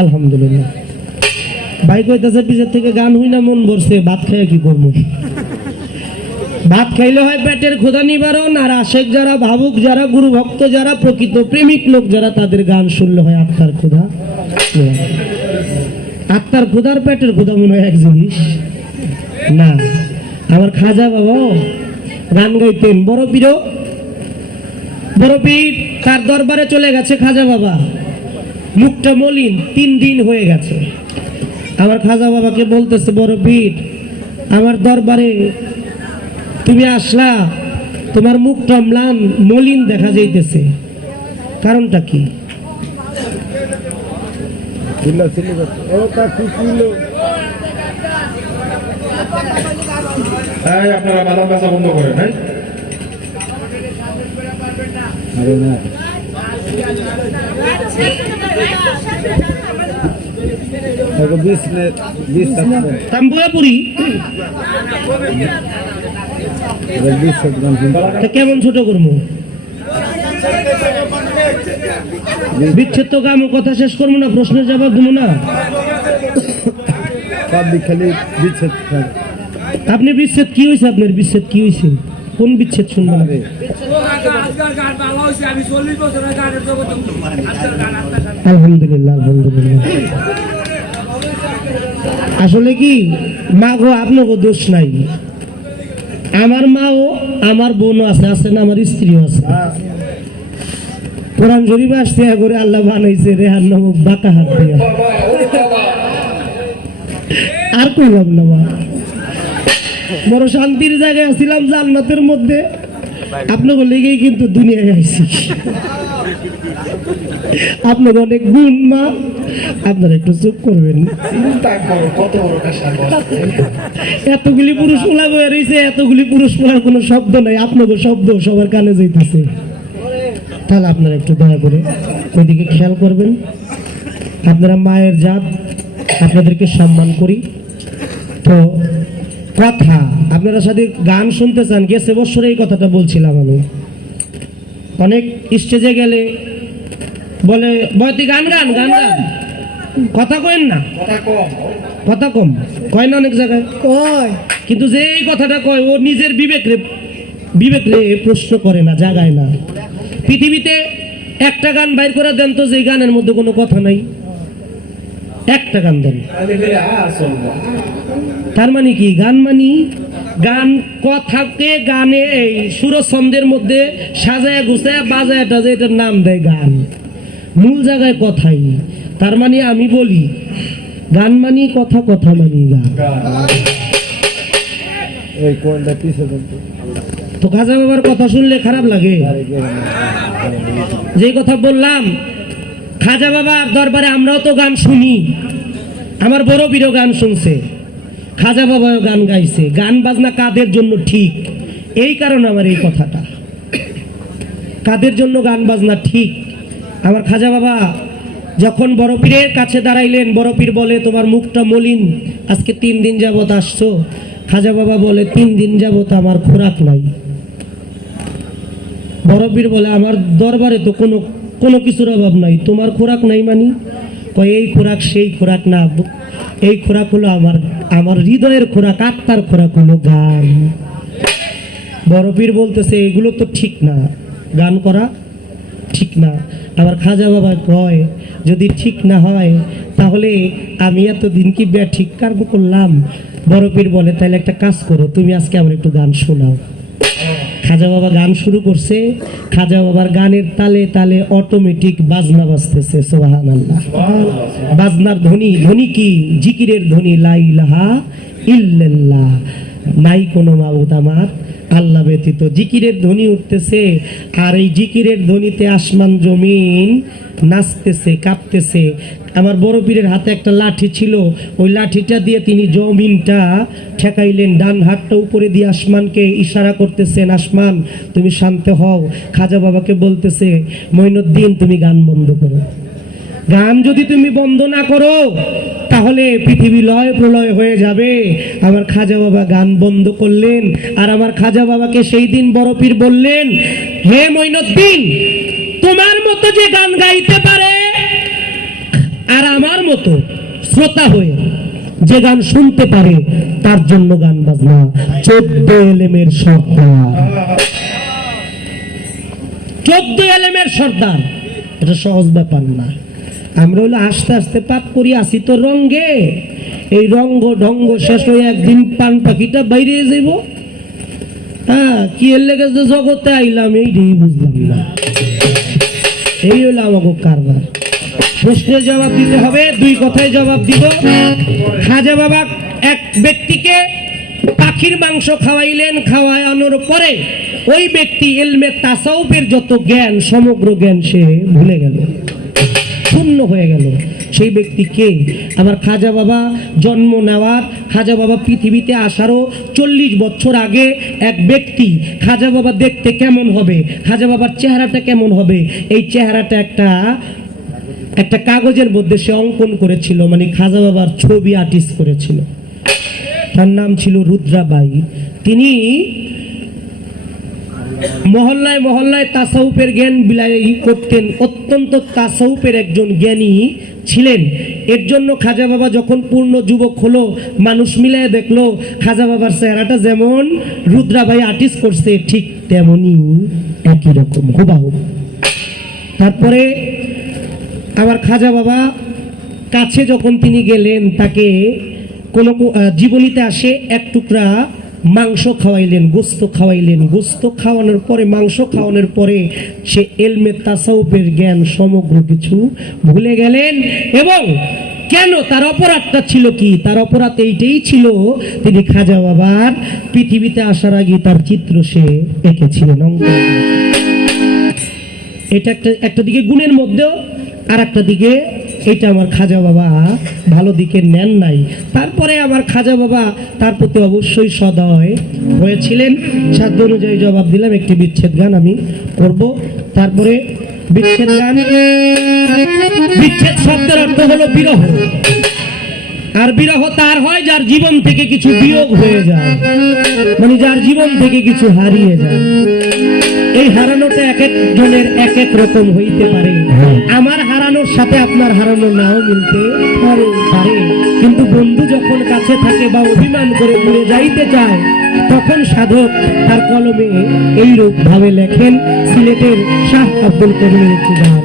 আলহামদুলিল্লাহ। ভাই কইতাছে পিছের থেকে গান হই না মন বসছে ভাত খাইয়া কি করব? ভাত খাইলে হয় পেটের ক্ষুধা নিবারণ, আর আশেক যারা, ভাবুক যারা, গুরু ভক্ত যারা, প্রকৃত প্রেমিক লোক যারা, তাদের গান শুনলে হয় আত্মার নিবারণ। আত্মার ক্ষুধার পেটের ক্ষুধা মনে হয় এক জিনিস। না, আমার খাজা বাবা গান গাইতেন। বড় পীর বড় পীর তার দরবারে চলে গেছে খাজা বাবা। মুখটা মলিন তিন দিন হয়ে গেছে। আমার খাজা বাবাকে বলতেছে বড় পীর আমার দরবারে তুমি আসলা তোমার মুখটা ম্লান মলিন দেখা যাইতেছে। কারণটা কি? আপনারা বাদাম বেচা বন্ধ করেন হ্যাঁ? কেমন ছোট করব? বিচ্ছেদ কাম কথা শেষ করব না, প্রশ্নের জবাব দেবো না। আপনি বিচ্ছেদ কি হয়েছে আপনার বিচ্ছেদ কি হয়েছে কোন বিচ্ছেদ শুনবেন আপনার আলহামদুলিল্লাহ আলহামদুলিল্লাহ। আসলে কি মা গো আপনাকে দোষ নাই। আমার মাও, আমার বোনও আছে আছে না, আমার স্ত্রীও আছে। কোরআন শরীফ আসতে করে আল্লাহ বানাইছে রেহান নামক বাঁকা হাত দিয়া। আর কইলাম না মা। বড় শান্তির জায়গায় ছিলাম জান্নাতের মধ্যে। আপনাকে লেগেই কিন্তু দুনিয়ায় আইছি। আপনার অনেক গুণ মা। আপনারা একটু চুপ করবেন। এতগুলি পুরুষ পোলা বয়ে রয়েছে এতগুলি পুরুষ পোলার কোনো শব্দ নাই। আপনাদের শব্দ সবার কানে যাইতেছে। তাহলে আপনারা একটু দয়া করে ওইদিকে খেয়াল করবেন। আপনারা মায়ের জাত আপনাদেরকে সম্মান করি। তো কথা আপনারা সাথে গান শুনতে চান গেছে বছরে এই কথাটা বলছিলাম আমি। অনেক স্টেজে গেলে বলে বয়তি গান গান গান গান। কথা কইন না। কথা কম। কথা কম। কয় না অনেক জায়গায়? কয়। কিন্তু যে এই কথাটা কয় ও নিজের বিবেক রে বিবেক রে প্রশ্ন করে না জাগায় না। পৃথিবীতে একটা গান বাইর করে দেন তো যে গানের মধ্যে কোনো কথা নাই। একটা গান দেন। তার মানে কি? গান মানি গান কথাকে গানে এই সুরছন্দের মধ্যে সাজায় গুছায় বাজায় টাজায় এটার নাম দেয় গান। মূল জায়গায় কথাই। তার মানে আমি বলি গান মানি কথা কথা মানি গান। এই কোনটা পিছে বলতো তো। খাজা বাবার কথা শুনলে খারাপ লাগে। যে কথা বললাম খাজা বাবার দরবারে আমরাও তো গান শুনি। আমার বড় বীরও গান শুনছে। খাজা বাবাও গান গাইছে। গান বাজনা কাদের জন্য ঠিক? এই কারণে আমার এই কথাটা। কাদের জন্য গান বাজনা ঠিক? আমার খাজা বাবা যখন বড় পীরের কাছে দাঁড়াইলেন, বড় পীর বলে, তোমার মুখটা মলিন, আজকে তিন দিন যাবত আসছো। খাজা বাবা বলে, তিন দিন যাবত আমার খোরাক নাই। বড় পীর বলে, আমার দরবারে তো কোনো কোনো কিছুর অভাব নাই। তোমার খোরাক নাই মানি? কয়, এই খোরাক, সেই খোরাক না। এই খোরাক হলো আমার আমার হৃদয়ের খোরাক, আত্মার খোরাক হলো গান। বড় পীর বলতেছে, এগুলো তো ঠিক না। গান করা ঠিক না। আবার খাজা বাবা কয়, যদি ঠিক না হয়, তাহলে আমি এতদিন কি বে ঠিক কার্য করলাম? বড় পীর বলে তাহলে একটা কাজ করো, তুমি আজকে আমার একটু গান শোনাও। খাজা বাবা গান শুরু করছে। খাজা বাবার গানের তালে তালে অটোমেটিক বাজনা বাজতেছে সোহান আল্লাহ বাজনার ধ্বনি ধ্বনি কি? জিকিরের ধ্বনি লাইলাহা ইল্লাল্লাহ। নাই কোনো মাবুদ আমার। আল্লাহ ব্যতীত জিকিরের ধ্বনি উঠতেছে, আর এই জিকিরের ধ্বনিতে আসমান জমিন নাচতেছে, কাঁপতেছে। আমার বড় পীরের হাতে একটা লাঠি ছিল, ওই লাঠিটা দিয়ে তিনি জমিনটা ঠেকাইলেন, ডান হাতটা উপরে দিয়ে আসমানকে ইশারা করতেছেন, আসমান, তুমি শান্ত হও। খাজা বাবাকে বলতেছে মইনুদ্দিন তুমি গান বন্ধ করো। গান যদি তুমি বন্ধ না করো তাহলে পৃথিবী লয় প্রলয় হয়ে যাবে। আমার খাজা বাবা গান বন্ধ করলেন, আর আমার খাজা বাবাকে সেই দিন বড় পীর বললেন, হে মইনুদ্দিন তোমার মতো যে গান গাইতে পারে, আর আমার মতো শ্রোতা হয়ে যে গান শুনতে পারে, তার জন্য গান বাজনা। চোদ্দ এলেমের সর্দার। চোদ্দ এলেমের সর্দার। এটা সহজ ব্যাপার না। আমরা হলো আস্তে আস্তে পাপ করি আসি তো রঙ্গে। এই রঙ্গ ঢঙ্গ শেষ হয়ে একদিন পান পাখিটা বাইরে যাব হ্যাঁ কি এর লেগে যে জগতে আইলাম, এইটাই বুঝলাম না। এই হলো আমাকে কারবার। প্রশ্নের জবাব দিতে হবে, দুই কথায় জবাব দিব। খাজা বাবা, এক ব্যক্তিকে পাখির মাংস খাওয়াইলেন, খাওয়ানোর পরে ওই ব্যক্তি এলমে তাসাউফের যত জ্ঞান, সমগ্র জ্ঞান সে ভুলে গেল। শূন্য হয়ে গেল। সেই ব্যক্তি কে? আমার খাজা বাবা জন্ম নেওয়ার খাজা বাবা পৃথিবীতে আসারও চল্লিশ বছর আগে এক ব্যক্তি খাজা বাবা দেখতে কেমন হবে? খাজা বাবার চেহারাটা কেমন হবে? এই চেহারাটা একটা একটা কাগজের মধ্যে সে অঙ্কন করেছিল মানে খাজা বাবার ছবি আর্টিস্ট করেছিল। তার নাম ছিল রুদ্রাবাই। তিনি মহল্লায় মহল্লায় তাসাউফের জ্ঞান বিলাই করতেন। অত্যন্ত তাসাউফের একজন জ্ঞানী ছিলেন। এর জন্য খাজা বাবা যখন পূর্ণ যুবক হলো, মানুষ মিলায় দেখল, খাজা বাবার চেহারাটা যেমন রুদ্রাবাই আর্টিস্ট করছে, ঠিক তেমনই একই রকম। হুবাহু। তারপরে আবার খাজা বাবা কাছে যখন তিনি গেলেন, তাকে কোনো জীবনীতে আসে এক টুকরা মাংস খাওয়াইলেন, গোস্ত খাওয়াইলেন। গোস্ত খাওয়ানোর পরে, মাংস খাওয়ানোর পরে সে এলমে তাসাউফের জ্ঞান সমগ্র কিছু ভুলে গেলেন এবং কেন তার অপরাধটা ছিল কি? তার অপরাধ এইটাই ছিল, তিনি খাজা বাবার পৃথিবীতে আসার আগে তার চিত্র সে এঁকেছিলেন এটা একটা একটা দিকে গুণের মধ্যেও আর একটা দিকে এটা আমার খাজা বাবা, ভালো দিকে নেন নাই। তারপরে আমার খাজা বাবা তার প্রতি অবশ্যই সদয় হয়েছিলেন সাধ্য অনুযায়ী জবাব দিলাম, একটি বিচ্ছেদ গান আমি করব। তারপরে বিচ্ছেদ গান। বিচ্ছেদ শব্দের অর্থ হলো বিরহ। আর বিরহ তার হয় যার জীবন থেকে কিছু বিয়োগ হয়ে যায়। মানে যার জীবন থেকে কিছু হারিয়ে যায়। এই হারানোটা এক এক জনের এক এক রকম হইতে পারে। আমার হারানোর সাথে আপনার হারানো নাও মিলতে পারে। কিন্তু বন্ধু যখন কাছে থাকে বা অভিমান করে দূরে যাইতে চায় তখন সাধক তার কলমে এই রূপ ভাবে লেখেন সিলেটের শাহ আব্দুল করিমের একটি গান